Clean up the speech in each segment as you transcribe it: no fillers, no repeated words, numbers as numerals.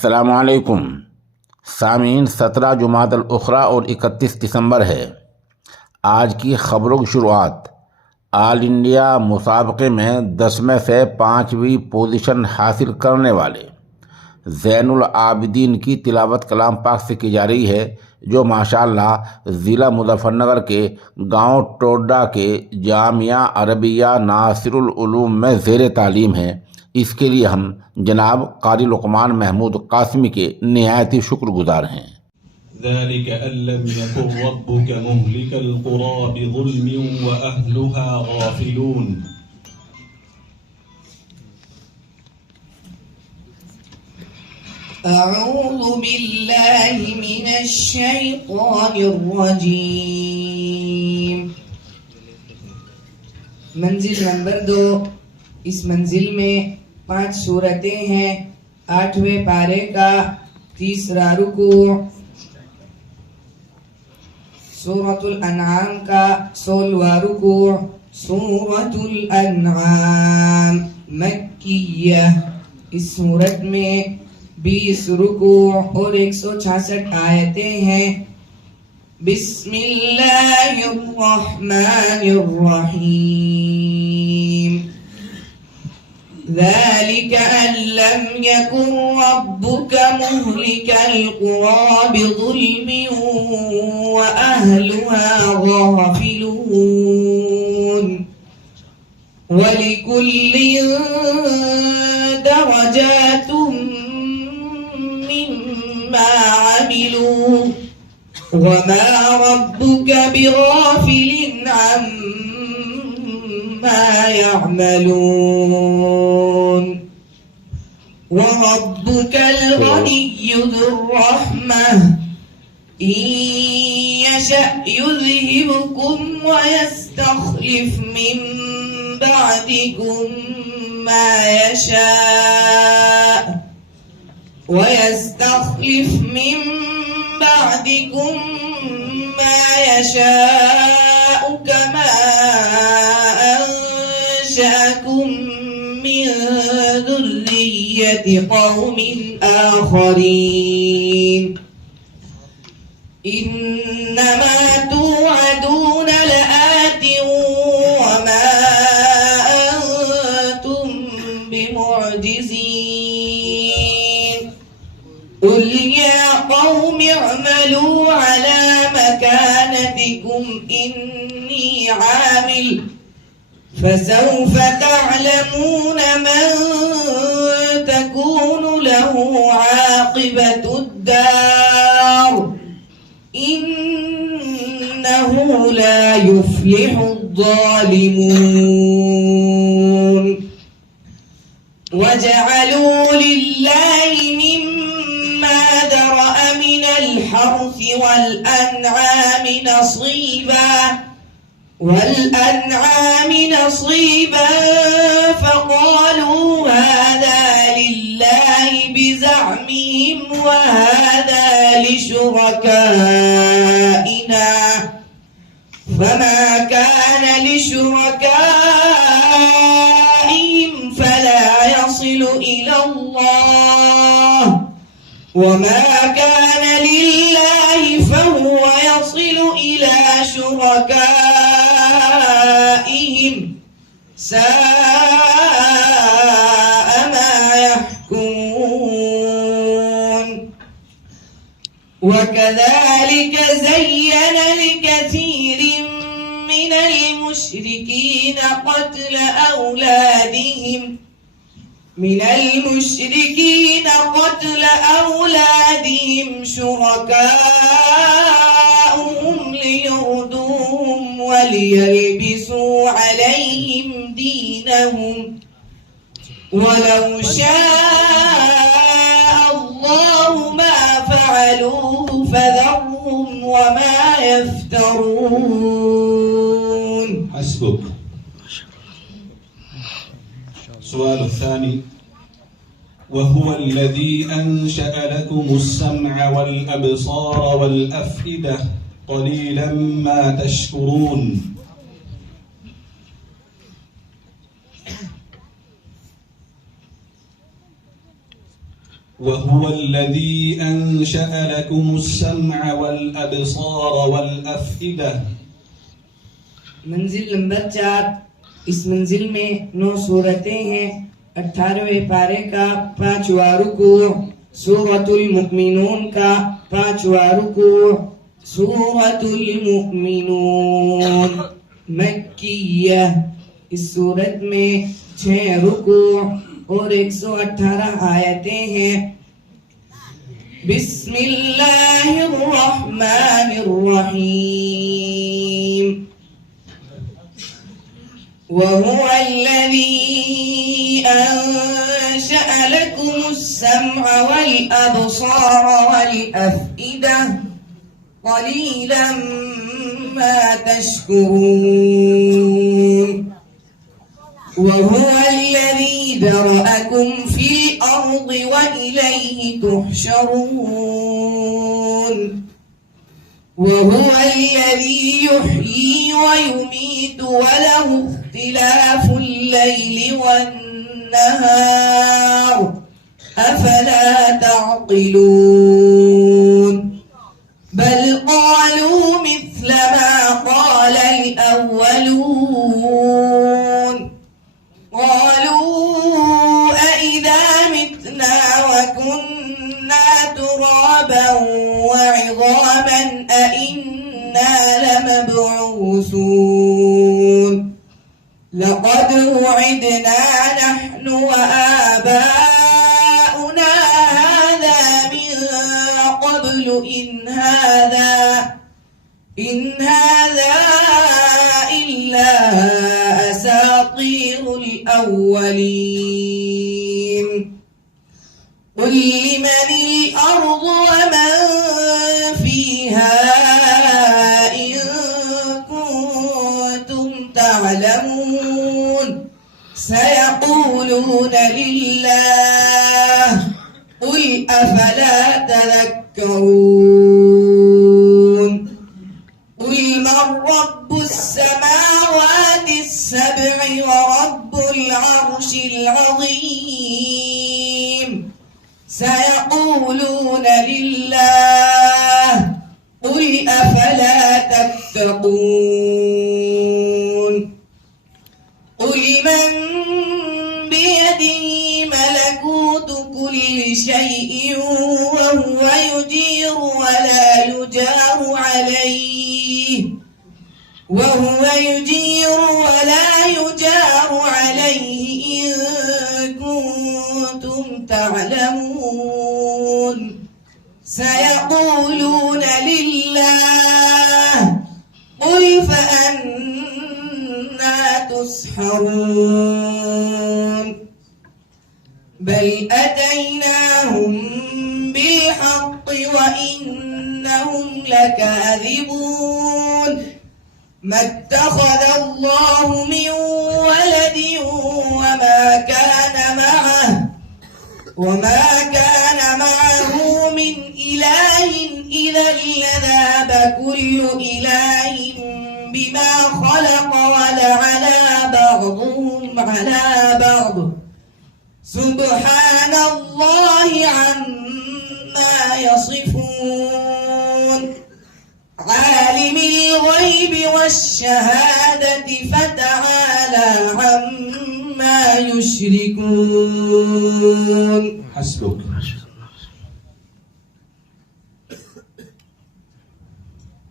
अस्सलामुअलैकुम सामीन। 17 जुमादल उखरा और 31 दिसंबर है। आज की खबरों की शुरुआत। ऑल इंडिया मुसाबके में 10 में से 5वीं पोजीशन हासिल करने वाले ज़ैनुल आबिदीन की तिलावत कलाम पाक से की जा रही है, जो माशाअल्लाह ज़िला मुज़फ़्फ़रनगर के गांव टोडा के जामिया अरबिया नासिरुल उलूम में ज़ेर तालीम है। इसके लिए हम जनाब कारी लुक़मान महमूद कासिमी के निहायत ही शुक्रगुजार हैं। ذلك أن لم يكن ربك مهلك القرى بظلم وأهلها غافلون. أعوذ بالله من الشيطان الرجيم। मंजिल नंबर 2। इस मंजिल में 5 सूरतें हैं। 8वें पारे का 3रा रुकू, सूरतुल अनआम का 16वां रुकू। सूरतुल अनआम मक्किया। इस सूरत में 20 रुकू और 166 आयतें हैं। बिस्मिल्लाहिर्रहमानिर्रहीम। ذلك أن لم يكن ربك مهلك القرى بظلم وأهلها غافلون. ولكل درجات مما عملوا وما ربك بغافل عما يعملون. وربك الغني ذو الرحمة إن يشأ يذهبكم ويستخلف من بعدكم ما يشاء كما أنشأكم من ذرية قوم آخرين. إنما توعدون لآت وما أنتم بمعجزين. قل يا قوم اعملوا على مكانتكم إني عامل فسوف تعلمون من تكون له عاقبة الدار إنه لا يفلح الظالمون. وجعلوا لله مما ذرأ من الحرث والأنعام نصيبا فقالوا هذا لله بزعمهم وهذا لشركائنا فما كان لشركائهم فلا يصل إلى الله وما كان لله فهو يصل إلى شركائهم ساء ما يحكمون. وكذلك زين لكثير من المشركين قتل أولادهم شركاؤهم ليردوهم وليلبسوا عليهم دينهم ولو شاء الله ما فعلوه فذرهم وما يفترون. حسبك. السؤال الثاني: وهو الذي أنشأ لكم السمع والأبصار والأفئدة قليلا ما تشكرون. وهو الذي أنشأ لكم السمع والأبصار والأفئدة. मंजिल नंबर 4। इस मंजिल में 9 सूरतें हैं। 18वें पारे का 5वां रुकू, सूरतुल मुमिनून का 5वां रुकू। सूरतुल मुमिनून मक्किया। इस सूरत में 6 रुकू और 118 आयतें हैं। बिस्मिल्लाहिर्रहमानिर्रहीम। वहुव अल्लज़ी अंशअ लकुमुस्समअ वल अबसार वल अफ़इदा क़लीलन मा तशकुरून। वहुव अल्लज़ी ज़रअकुम फ़िल अर्ज़ि व इलैहि तुहशरून। वहुव अल्लज़ी युह्यी व युमीतु व लहु इख्तिलाफुल लैलि वन्नहार अफला तअक़िलून। बल क़ालू मिस्ल मा क़ालल अव्वलून। क़ालू अइज़ा मितना व कुन्ना तुराबन व इज़ामन अइन्ना लमबऊसून। लक़द वुዒदना नहनु व आबाउना हाज़ा मिन क़ब्लु इन हाज़ा इल्ला असातीरुल अव्वलीन। क़ुल लिमनिल अर्ज़ु व मन फ़ीहा इन कुन्तुम तअलमून। सयक़ूलून लिल्लाह क़ुल अफ़ला तज़क्करून। क़ुल मन रब्बुस समावातिस सब'i व रब्बुल अर्शिल अज़ीम। सयक़ूलून लिल्लाह क़ुल अफ़ला तत्तक़ून। क़ुल मन बियदिही मलकूतु कुल्लि शैइन व हुव युजीरु व ला युजारु अलैहि इन कुन्तुम तअलमून। सयक़ूलून लिल्लाह क़ुल फ़अन्ना तुस्हरून। बल अतैनाहुम बिल्हक़्क़ि व इन्नहुम लकाज़िबून। मत्तख़ज़ अल्लाहु मिन वलदिन वमा कान मअहु मिन इलाहिन इज़ा लज़हब कुल्लु इलाहिन बिमा ख़लक़ वलअला बअ्दुहुम अला बअ्द। सुब्हानल्लाहि अम्मा यसिफून। आलिमिल ग़ैबि वश्शहादति फ़तआला अम्मा युश्रिकून। حسبك.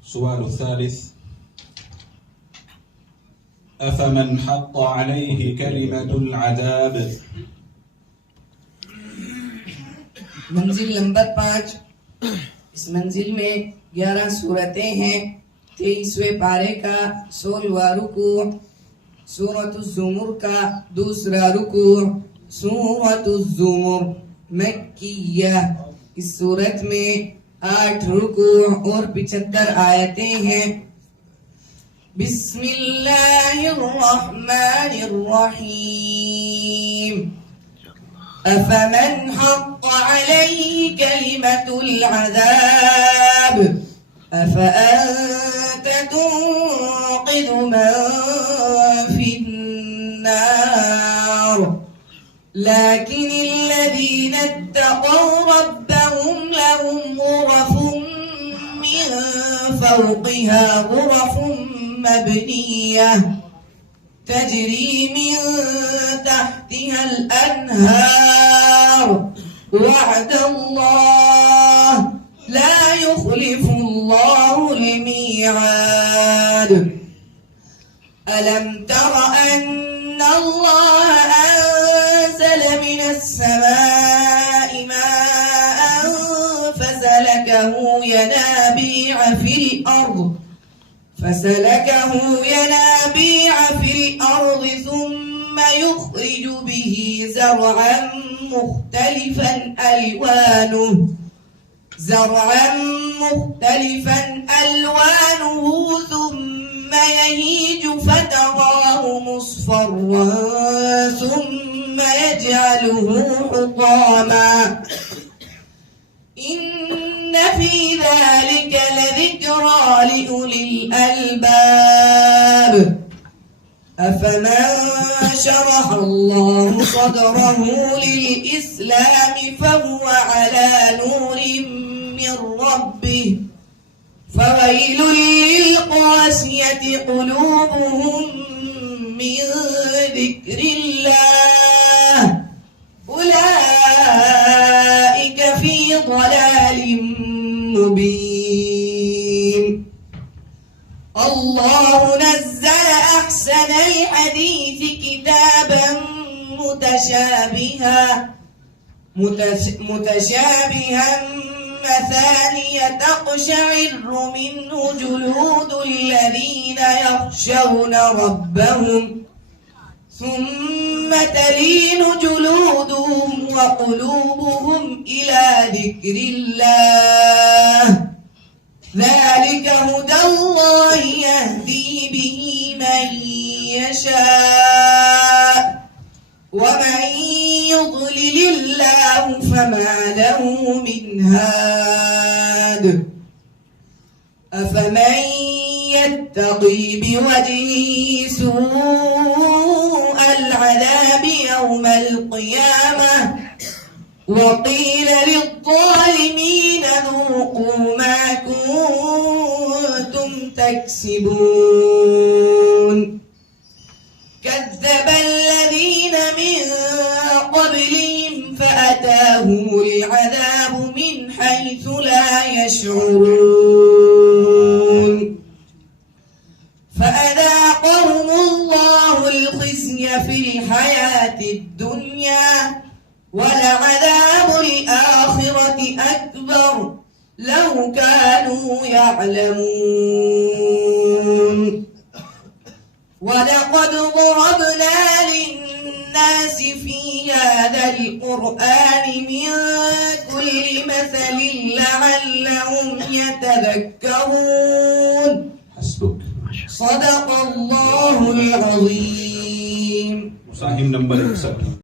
السؤال الثالث: أفمن حق عليه كلمة العذاب. मंजिल नंबर 5। इस मंजिल में 11 सूरतें हैं। 23वें पारे का 16वां रुकू, सूरतुज़्ज़ुमर का 2रा रुकू। सूरतुज़्ज़ुमर मक्किया। इस सूरत में 8 रुकू और 75 आयतें हैं। बिस्मिल्लाहिर्रहमानिर्रहीम। अफ़मन हक़्क़ अलैहि कलिमतुल अज़ाब अफ़अन्त तुन्क़िज़ु मन फ़िन्नार। लकिनिल्लज़ीना اتقوا ربهم لهم غرف من فوقها غرف مبنية تجري من تحتها الأنهار وعد الله لا يخلف الله الميعاد ألم تر أن الله أنزل من السماء ماء فسلكه ينابيع في الأرض ثم يخرج به زرعا مختلفا ألوانه ثم يهيج فتراه مصفرا ثم يجعله حطاما إن في ذلك لذكرى لأولي الألباب أفمن شرح الله صدره للإسلام فهو على نور من ربه فويل للقاسية قلوبهم من ذكر الله أولئك في ضلال مبين الله نزل أحسن الحديث كتابا متشابها مثانية تقشعر منه جلود الذين يخشون ربهم ثم تلين جلودهم وقلوبهم إلى ذكر الله ذلك هدى الله يهدي به من يشاء ومن يضلل الله فما له من هاد أفمن يتقي بوجهه سوء العذاب يوم القيامة وقيل للظالمين ذوقوا ما كنتم تكسبون كذب الذين من قبلهم فأتاهم العذاب من حيث لا يشعرون فأذاقهم الله الخزي في الحياة الدنيا ولعذاب الآخرة أكبر لو كانوا يعلمون ولقد ضربنا للناس في هذا القرآن من كل مثل لعلهم يتذكرون حسبك. صدق الله العظيم. Musahim number 61.